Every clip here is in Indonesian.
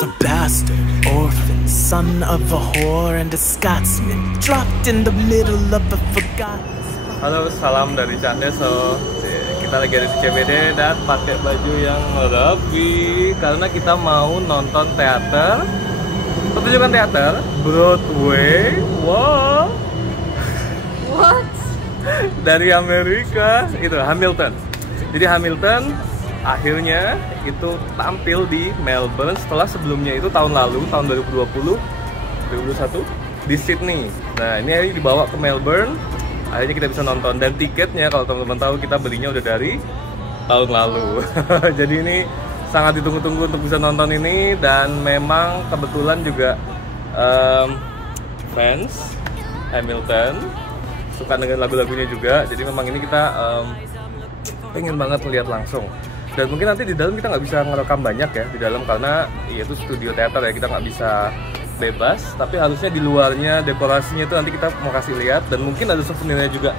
A bastard, orphan, son of a whore and a Scotsman, dropped in the middle of a forgotten. Halo, salam dari Cak Deso. Kita lagi ada di CBD dan pakai baju yang rapi karena kita mau nonton teater, pertunjukan teater Broadway. Wow. What? Dari Amerika, itu Hamilton. Jadi Hamilton akhirnya itu tampil di Melbourne setelah sebelumnya itu tahun lalu, tahun 2020, 2021 di Sydney. Nah, ini dibawa ke Melbourne. Akhirnya kita bisa nonton, dan tiketnya kalau teman-teman tahu kita belinya udah dari tahun lalu. Jadi ini sangat ditunggu-tunggu untuk bisa nonton ini, dan memang kebetulan juga fans Hamilton suka dengan lagu-lagunya juga. Jadi memang ini kita pengen banget lihat langsung. Dan mungkin nanti di dalam kita nggak bisa ngerekam banyak ya di dalam, karena ya itu studio teater ya, kita nggak bisa bebas. Tapi harusnya di luarnya, dekorasinya itu nanti kita mau kasih lihat, dan mungkin ada souvenirnya juga.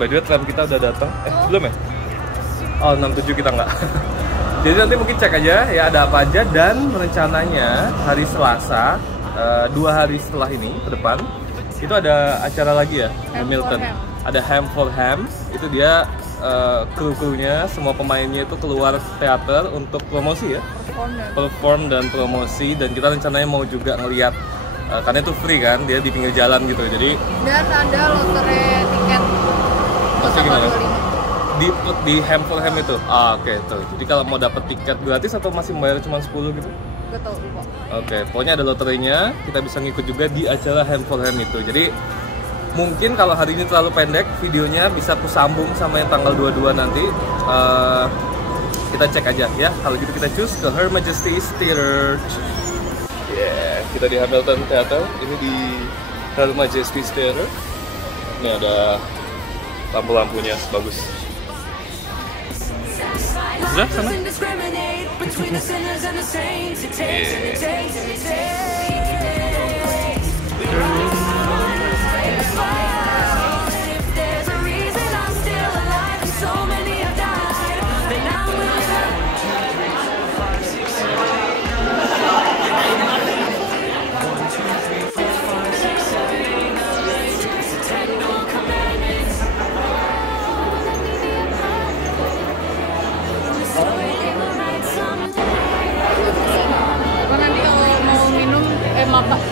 By the way, tram kita udah datang. Belum ya? Oh, 67 kita nggak. Jadi nanti mungkin cek aja ya ada apa aja, dan rencananya hari Selasa, 2 hari setelah ini ke depan itu ada acara lagi ya, Hamilton. Ada Ham for Ham, itu dia kru-krunya, semua pemainnya itu keluar teater untuk promosi ya, perform dan promosi. Dan kita rencananya mau juga ngeliat, karena itu free kan, dia di pinggir jalan gitu. Jadi dan ada lotre tiket masih gimana? Di Ham for Ham itu? Oke, tuh. Jadi kalau mau dapet tiket gratis atau masih membayar cuma 10 gitu? Gak tau, lupa. Oke, pokoknya ada loterinya, kita bisa ngikut juga di acara Ham for Ham itu. Jadi mungkin kalau hari ini terlalu pendek videonya, bisa aku sambung sama yang tanggal 22 nanti. Kita cek aja ya. Kalau gitu kita choose ke Her Majesty's Theatre. Yeah, kita di Hamilton Theatre. Ini di Her Majesty's Theatre. Ini ada lampu-lampunya, bagus. Sudah sana?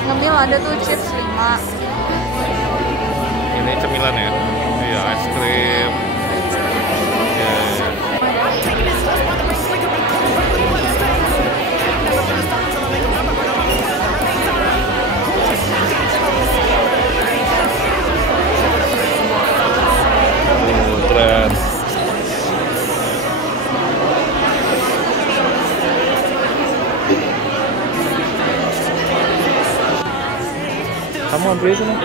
Ngemil ada tuh chips 5. Ini cemilan ya? Iya, es krim. Keren. Kamu ambil itu nih?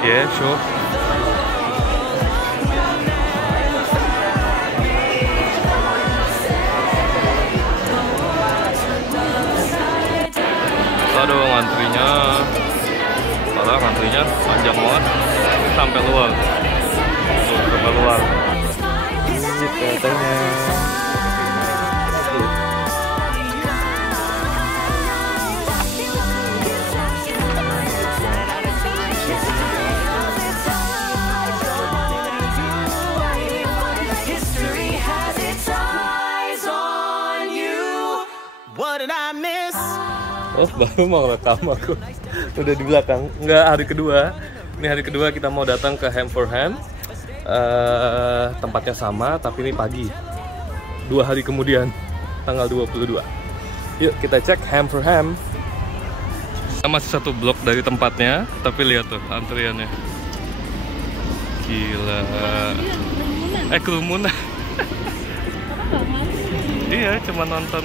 Yeah, sure. Aduh, ngantrinya. Kalau ngantrinya panjang banget. Sampai luar. Tuh, sampai luar. Ini katanya. Oh, baru mau rekam aku. Udah di belakang. Enggak, hari kedua. Ini hari kedua kita mau datang ke Ham for Ham. Tempatnya sama, tapi ini pagi. 2 hari kemudian, tanggal 22. Yuk kita cek Ham for Ham. Kita masih 1 blok dari tempatnya, tapi lihat tuh antriannya. Gila. Kerumunan. Iya, cuma nonton.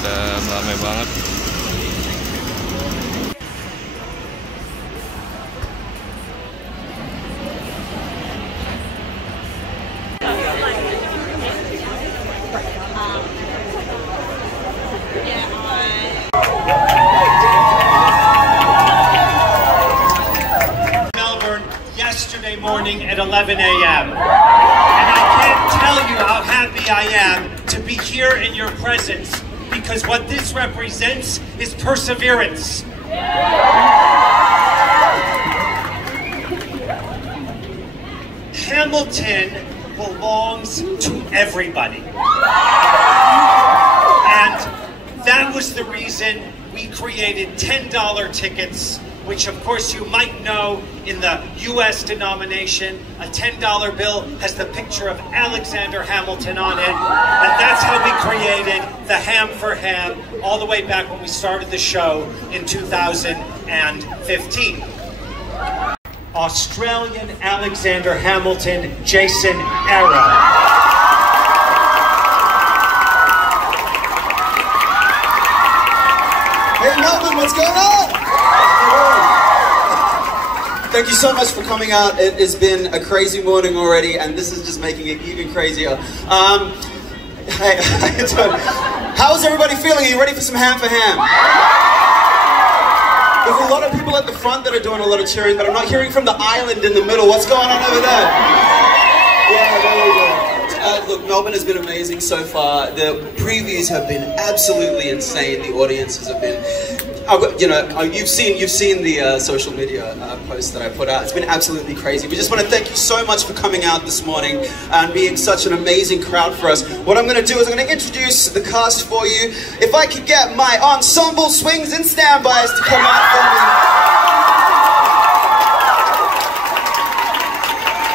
Dan rame banget. Melbourne yesterday morning at 11 a.m. And I can't tell you how happy I am to be here in your presence, because what this represents is perseverance. Hamilton belongs to everybody. And that was the reason we created $10 tickets, which of course you might know in the US denomination, a $10 bill has the picture of Alexander Hamilton on it. And that's how we created the Ham for Ham all the way back when we started the show in 2015. Australian Alexander Hamilton, Jason Arrow. Hey Melbourne, what's going on? Thank you so much for coming out. It has been a crazy morning already, and this is just making it even crazier. Hey, how's everybody feeling? Are you ready for some Ham for Ham? There's a lot of people at the front that are doing a lot of cheering, but I'm not hearing from the island in the middle. What's going on over there? Yeah, there we go. Look, Melbourne has been amazing so far. The previews have been absolutely insane. The audiences have been, you know, you've seen the social media posts that I put out. It's been absolutely crazy. We just want to thank you so much for coming out this morning and being such an amazing crowd for us. What I'm going to do is I'm going to introduce the cast for you. If I could get my ensemble swings and standbys to come out for me.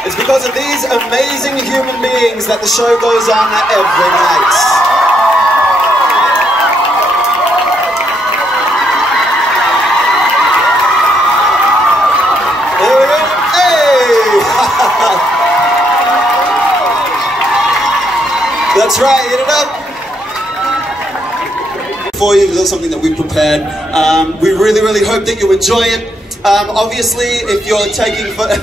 It's because of these amazing human beings that the show goes on every night. Here we go. Hey! That's right, hit it up. For you, this is something that we prepared. We really hope that you enjoy it. Obviously, if you're taking photos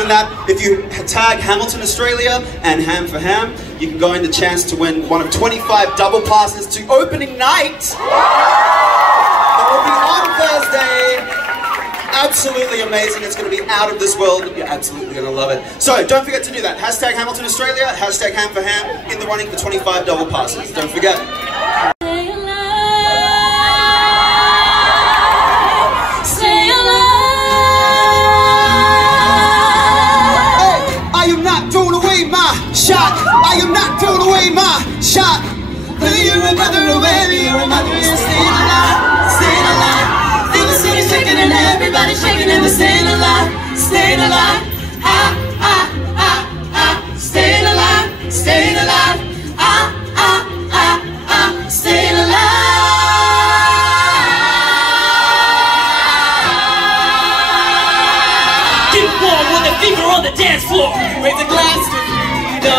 and that, if you tag Hamilton Australia and Ham for Ham, you can go in the chance to win one of 25 double passes to opening night. That will be on Thursday. Absolutely amazing. It's going to be out of this world. You're absolutely going to love it. So don't forget to do that. Hashtag Hamilton Australia, hashtag Ham for Ham, in the running for 25 double passes. Don't forget. Shot. I am not throwing away my shot. Whether you're a mother or whether you're a mother, you're staying alive, staying alive. Feel the city shaking and everybody shaking and we're staying alive, staying alive. Ah, ah, ah, ah, staying alive, staying alive. Ah, ah, ah, ah, staying alive. Get warm with a fever on the dance floor. Raise a glass to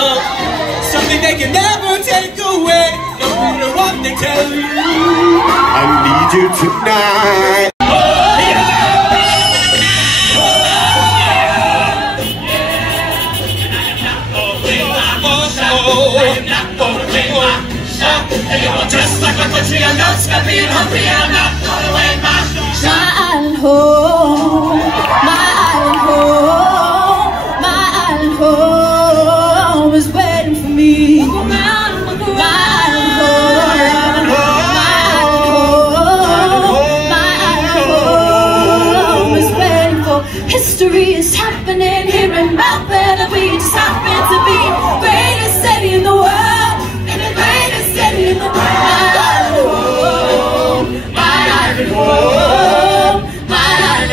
something they can never take away, no matter what they tell you. I need you tonight. Just like my country, I'm not being hungry, I'm not throwing away my shot. My island home, my island home, my island home is waiting for me. My island home, my island home is waiting for. History is happening here in Melbourne, and we just happen to be greatest city in the world, and the greatest city in the world. My island home, my island home, my island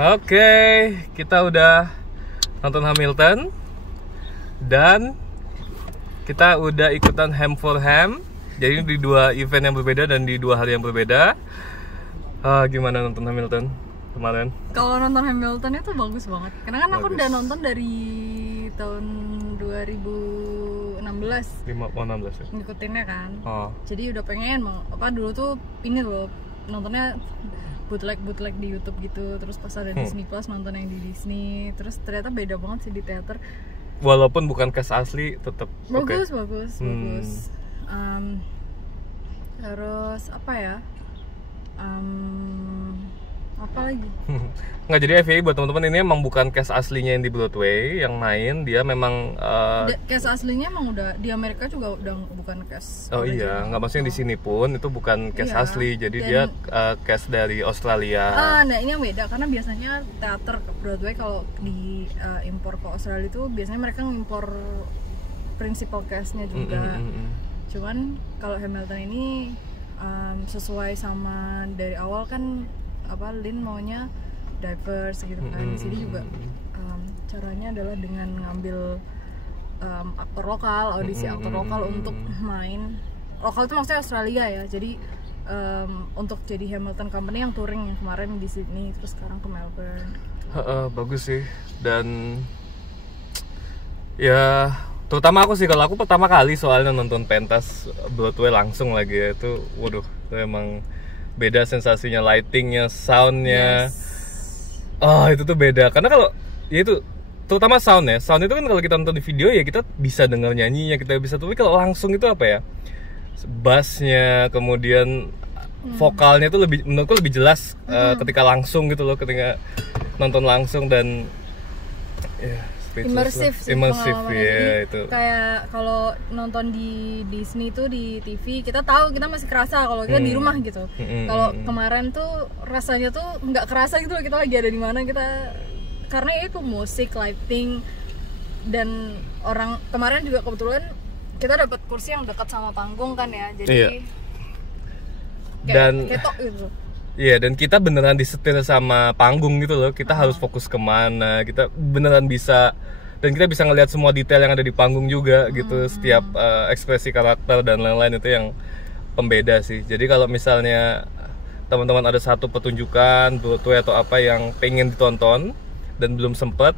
Oke, kita udah nonton Hamilton dan kita udah ikutan Ham for Ham. Jadi di 2 event yang berbeda dan di 2 hari yang berbeda. Gimana nonton Hamilton kemarin? Kalau nonton Hamilton itu bagus banget. Karena kan aku udah nonton dari tahun 2016. 16 ya? Ngikutinnya kan. Jadi udah pengen dulu tuh ini loh, nontonnya bootleg di YouTube gitu. Terus pas ada Disney Plus nonton yang di Disney. Terus ternyata beda banget sih di teater. Walaupun bukan cast asli tetap bagus. Terus apa ya? Apa lagi? Nggak, jadi FYI buat teman-teman, ini emang bukan cast aslinya yang di Broadway yang main, dia memang cast aslinya emang udah di Amerika juga udah bukan cast. Oh iya, nggak, maksudnya di sini pun itu bukan cast asli, jadi dia cast dari Australia. Nah ini yang beda karena biasanya teater Broadway kalau di impor ke Australia itu biasanya mereka ngimpor principal castnya juga. Cuman kalau Hamilton ini sesuai sama dari awal kan Lin maunya diverse gitu kan. Di sini juga caranya adalah dengan ngambil aktor lokal, audisi aktor lokal untuk main. Lokal itu maksudnya Australia ya. Jadi untuk jadi Hamilton Company yang touring yang kemarin di Sydney terus sekarang ke Melbourne. Bagus sih. Dan ya terutama aku sih, kalau aku pertama kali soalnya nonton pentas Broadway langsung lagi ya, itu waduh, itu emang beda sensasinya, lightingnya, soundnya. Itu tuh beda. Karena kalau ya itu terutama sound itu kan kalau kita nonton di video ya kita bisa dengar nyanyinya, kita bisa, tapi kalau langsung itu apa ya, bassnya, kemudian vokalnya itu lebih, menurutku lebih jelas ketika langsung gitu loh, ketika nonton langsung. Dan ya imersif sih ya, itu kayak kalau nonton di Disney tuh di TV kita tahu, kita masih kerasa kalau kita di rumah gitu. Kalau kemarin tuh rasanya tuh nggak kerasa gitu loh, kita lagi ada di mana, kita karena itu musik, lighting, dan orang kemarin juga kebetulan kita dapat kursi yang dekat sama panggung kan ya, jadi kayak ketok gitu. Iya, dan kita beneran disetir sama panggung gitu loh. Kita harus fokus kemana, kita beneran bisa, dan kita bisa ngelihat semua detail yang ada di panggung juga gitu. Setiap ekspresi karakter dan lain-lain, itu yang pembeda sih. Jadi kalau misalnya teman-teman ada satu pertunjukan Broadway atau apa yang pengen ditonton dan belum sempet,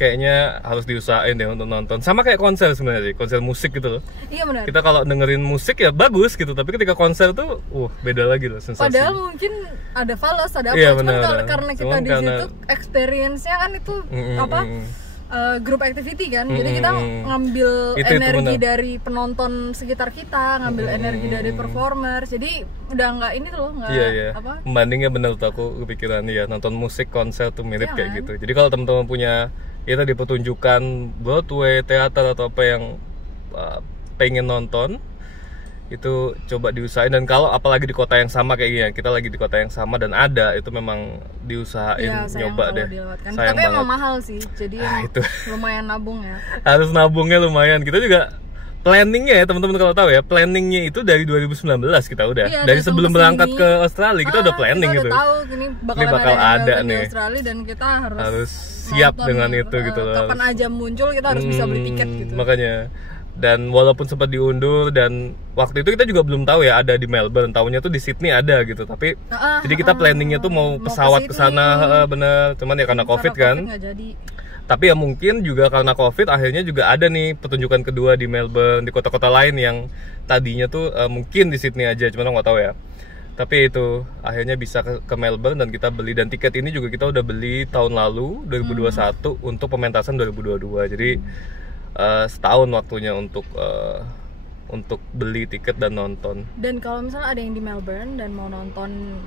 kayaknya harus diusahain deh untuk nonton. Sama kayak konser sebenarnya sih, konser musik gitu loh. Iya benar. Kita kalau dengerin musik ya bagus gitu, tapi ketika konser tuh beda lagi loh sensasi. Padahal mungkin ada falas, ada apa, karena kita di situ experience-nya kan itu group activity kan. Jadi kita ngambil energi dari penonton sekitar kita, ngambil energi dari performer. Jadi udah nggak ini loh, nggak apa. Pembandingnya bener tuh, aku kepikiran ya, nonton musik konser tuh mirip kayak gitu. Jadi kalau teman-teman punya kita di pertunjukan Broadway, teater atau apa yang pengen nonton, itu coba diusahain. Dan kalau apalagi di kota yang sama kayak gini, kita lagi di kota yang sama dan ada, itu memang diusahain, nyoba deh. Sayang tapi emang mahal sih, jadi itu lumayan nabung ya. Harus nabungnya lumayan. Kita juga planningnya ya teman-teman, kalau tahu ya, planningnya itu dari 2019 kita udah, dari sebelum berangkat ke Australia kita udah planning gitu. Kita udah tahu ini bakal ada nih di Australia, dan kita harus siap dengan itu gitu loh. Kapan aja muncul kita harus bisa beli tiket gitu. Makanya, dan walaupun sempat diundur, dan waktu itu kita juga belum tahu ya ada di Melbourne, tahunya tuh di Sydney ada gitu. Tapi jadi kita planningnya tuh mau pesawat ke sana, bener, cuman ya karena COVID kan. Tapi ya mungkin juga karena COVID akhirnya juga ada nih pertunjukan kedua di Melbourne, di kota-kota lain yang tadinya tuh mungkin di Sydney aja, cuma nggak tahu ya. Tapi itu akhirnya bisa ke Melbourne dan kita beli, dan tiket ini juga kita udah beli tahun lalu 2021 untuk pementasan 2022. Jadi setahun waktunya untuk beli tiket dan nonton. Dan kalau misalnya ada yang di Melbourne dan mau nonton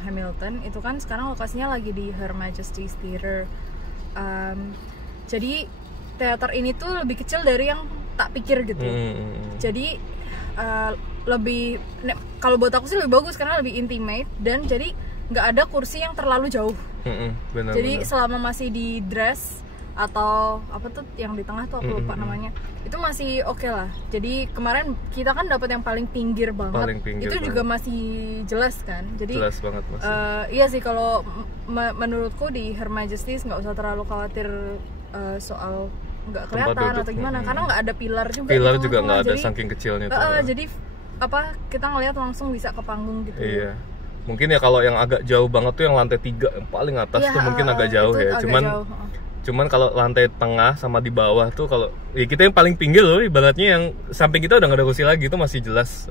Hamilton, itu kan sekarang lokasinya lagi di Her Majesty's Theatre. Jadi teater ini tuh lebih kecil dari yang tak pikir gitu. Jadi lebih, kalau buat aku sih lebih bagus karena lebih intimate, dan jadi nggak ada kursi yang terlalu jauh. Jadi selama masih di dress atau apa tuh yang di tengah tuh aku lupa namanya, itu masih oke lah. Jadi kemarin kita kan dapat yang paling pinggir banget, itu juga masih jelas kan, jadi jelas banget masih. Iya sih, kalau menurutku di Her Majesty's nggak usah terlalu khawatir soal nggak kelihatan atau gimana, karena nggak ada pilar juga. Pilar juga nggak ada, saking kecilnya tuh. Jadi apa, kita ngelihat langsung bisa ke panggung gitu. Iya. Mungkin ya kalau yang agak jauh banget tuh yang lantai 3 yang paling atas tuh mungkin agak jauh ya. Cuman kalau lantai tengah sama di bawah tuh, kalau ya kita yang paling pinggir loh, ibaratnya yang samping kita udah nggak ada kursi lagi, itu masih jelas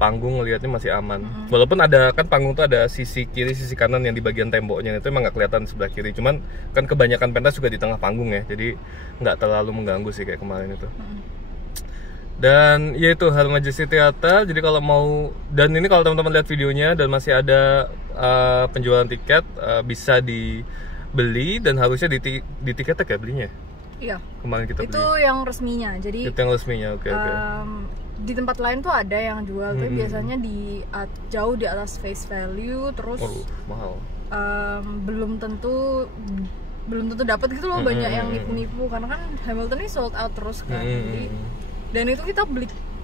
panggung, ngelihatnya masih aman. Walaupun ada kan panggung tuh ada sisi kiri, sisi kanan yang di bagian temboknya itu emang nggak kelihatan sebelah kiri. Cuman kan kebanyakan pentas juga di tengah panggung ya, jadi nggak terlalu mengganggu sih kayak kemarin itu. Dan ya itu Her Majesty Theater. Jadi kalau mau, dan ini kalau teman-teman lihat videonya dan masih ada penjualan tiket, bisa dibeli dan harusnya di Tiketek ya belinya. Iya. Kemarin kita beli. Itu yang resminya. Jadi itu yang resminya, oke. Di tempat lain tuh ada yang jual, tapi biasanya jauh di atas face value, terus mahal. Belum tentu dapat gitu loh. Banyak yang nipu-nipu karena kan Hamilton ini sold out terus kan. Dan itu kita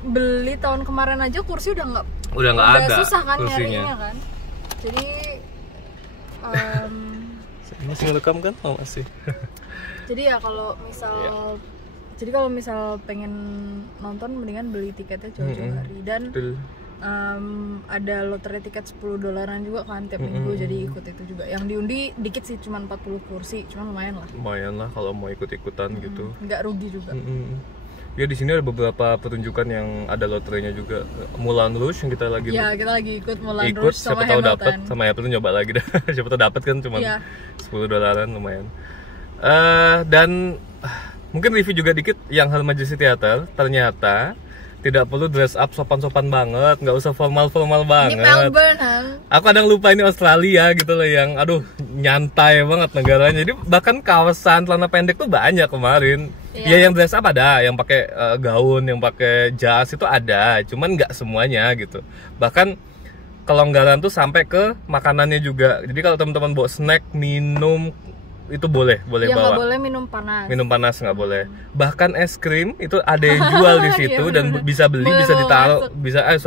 beli tahun kemarin aja, kursi udah nggak ada, susah kan nyarinya kan. Jadi masih ngerekam kan? Oh masih. Jadi ya kalau misal pengen nonton, mendingan beli tiketnya jauh-jauh hari. Dan ada lotre tiket $10 juga kan tiap minggu, jadi ikut itu juga. Yang diundi dikit sih, cuma 40 kursi, cuma lumayan lah kalau mau ikut-ikutan gitu. Nggak rugi juga. Ya di sini ada beberapa pertunjukan yang ada lotrenya juga. Moulin Rouge yang kita lagi ikut Moulin Rouge sama siapa tahu Hamilton. Dapat, sama Hamilton nyoba lagi dah. Siapa tahu dapat kan, cuma $10 lumayan. Dan mungkin review juga dikit yang Her Majesty Theater. Ternyata tidak perlu dress up sopan-sopan banget, nggak usah formal-formal banget. Ini Melbourne, Aku kadang lupa ini Australia gitu loh, yang nyantai banget negaranya. Jadi bahkan kawasan celana pendek tuh banyak kemarin. Ya yang dress up ada, yang pakai gaun, yang pakai jas itu ada, cuman nggak semuanya gitu. Bahkan kelonggaran tuh sampai ke makanannya juga. Jadi kalau teman-teman bawa snack, minum, itu boleh bawa. Nggak boleh minum panas nggak boleh. Bahkan es krim itu ada yang jual di situ dan bisa beli, bisa ditaruh,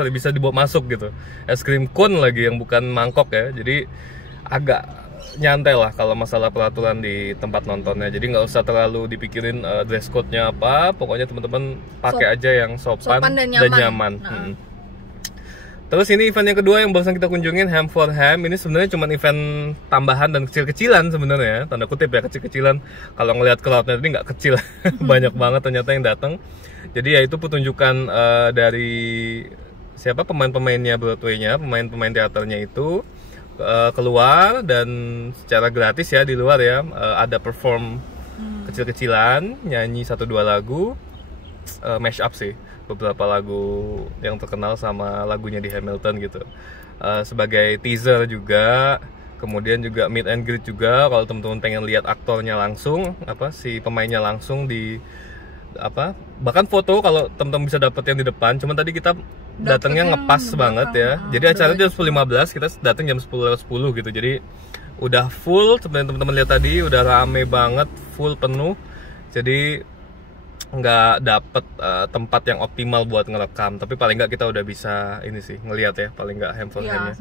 bisa dibawa masuk gitu. Es krim cone lagi yang bukan mangkok ya. Jadi agak nyantai lah kalau masalah peraturan di tempat nontonnya. Jadi nggak usah terlalu dipikirin dress code-nya apa. Pokoknya teman-teman pakai aja yang sopan dan nyaman. Terus ini event yang kedua yang barusan kita kunjungin, Ham for Ham. Ini sebenarnya cuma event tambahan dan kecil-kecilan sebenarnya, tanda kutip ya, kecil-kecilan. Kalau ngelihat crowd-nya tadi nggak kecil, banyak banget ternyata yang datang. Jadi ya itu pertunjukan dari siapa pemain-pemainnya Broadway-nya, pemain-pemain teaternya itu keluar dan secara gratis ya di luar ya, ada perform kecil-kecilan, nyanyi 1-2 lagu, mash up sih beberapa lagu yang terkenal sama lagunya di Hamilton gitu, sebagai teaser juga. Kemudian juga meet and greet juga kalau teman-teman pengen lihat aktornya langsung, si pemainnya langsung di bahkan foto kalau teman-teman bisa dapet yang di depan. Cuman tadi kita datangnya ngepas banget ya. Jadi acaranya jam 10.15, kita datang jam 10:10 gitu. Jadi udah full, seperti teman-teman lihat tadi, udah rame banget, full penuh. Jadi nggak dapet tempat yang optimal buat ngerekam, tapi paling nggak kita udah bisa ini sih ngelihat ya, paling nggak Ham for Ham-nya.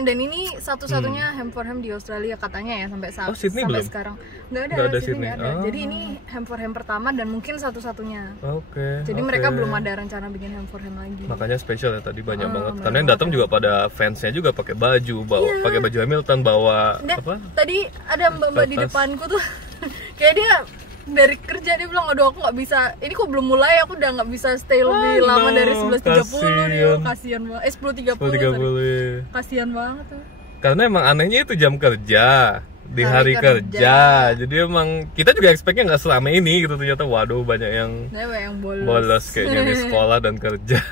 Dan ini satu-satunya Ham for Ham di Australia katanya ya, sampai belum? Sekarang nggak ada Sydney nggak ada. Jadi ini Ham for Ham pertama dan mungkin satu-satunya. Jadi mereka belum ada rencana bikin Ham for Ham lagi. Makanya spesial ya tadi, banyak banget. Karena yang datang juga pada fansnya juga pakai baju, pakai baju Hamilton, bawa Tadi ada mbak-mbak di depanku tuh kayak dia dari kerja, dia bilang, aduh aku nggak bisa, ini kok belum mulai, aku udah nggak bisa stay lebih lama dari 11.30 nih. Kasian banget, 10.30 kasian banget tuh. Karena emang anehnya itu jam kerja di hari kerja. Jadi emang kita juga expect-nya nggak selama ini gitu, ternyata waduh banyak yang bolos kayaknya di sekolah dan kerja.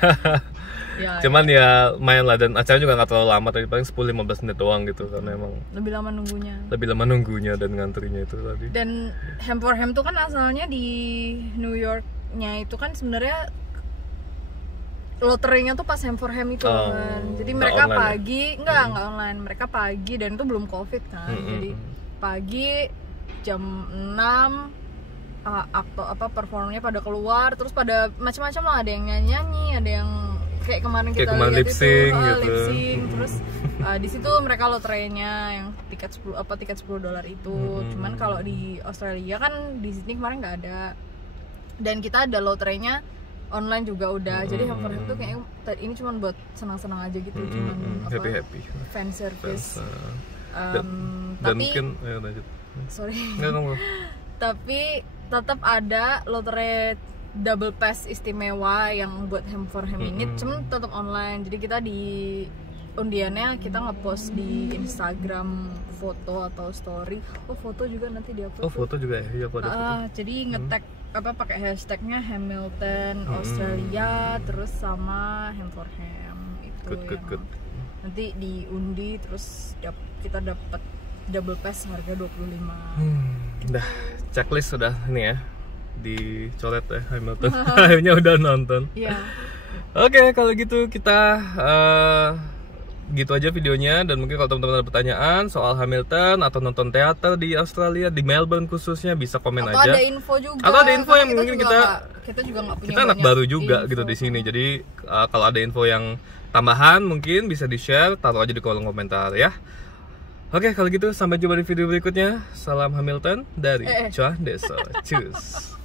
Cuman ya main lah, dan acara juga nggak terlalu lama, tapi paling 10-15 menit doang gitu, karena emang lebih lama nunggunya dan ngantrinya itu tadi. Dan Ham for Ham tuh kan asalnya di New York-nya itu kan sebenarnya loterinya tuh pas Ham for Ham itu kan. Jadi mereka pagi, nggak online, mereka pagi, dan itu belum COVID kan. Jadi pagi jam 6 performnya pada keluar, terus pada macam-macam lah, ada yang nyanyi, ada yang kayak kemarin kita lihat lip sync itu gitu. lip sync. Terus di situ mereka lotrenya yang tiket $10 itu. Cuman kalau di Australia kan di Sydney kemarin nggak ada, dan kita ada lotrenya online juga udah. Jadi Hamper Ham tuh kayaknya ini cuma buat senang-senang aja gitu, cuman happy fan service. Dan Tapi mungkin lanjut. sorry. Nggak. Tapi tetap ada lotre double pass istimewa yang buat Ham4Ham ini, cuman tetap online. Jadi kita di undiannya kita ngepost di Instagram foto atau story. Foto juga nanti diupload. Foto juga ya? Iya, foto. Jadi nge-tag pakai hashtagnya Hamilton Australia terus sama Ham4Ham itu. Good. Nanti diundi terus kita dapat double pass harga 25. Udah checklist sudah ini ya, dicoret ya Hamilton. Akhirnya udah nonton. Iya. Oke, kalau gitu kita gitu aja videonya. Dan mungkin kalau teman-teman ada pertanyaan soal Hamilton atau nonton teater di Australia, di Melbourne khususnya, bisa komen atau aja. Ada info juga. Atau ada info yang mungkin kita juga nggak punya. Kita anak baru juga info gitu di sini. Jadi kalau ada info yang tambahan mungkin bisa di-share, taruh aja di kolom komentar ya. Oke, kalau gitu sampai jumpa di video berikutnya. Salam Hamilton dari Cuan Deso. Cus.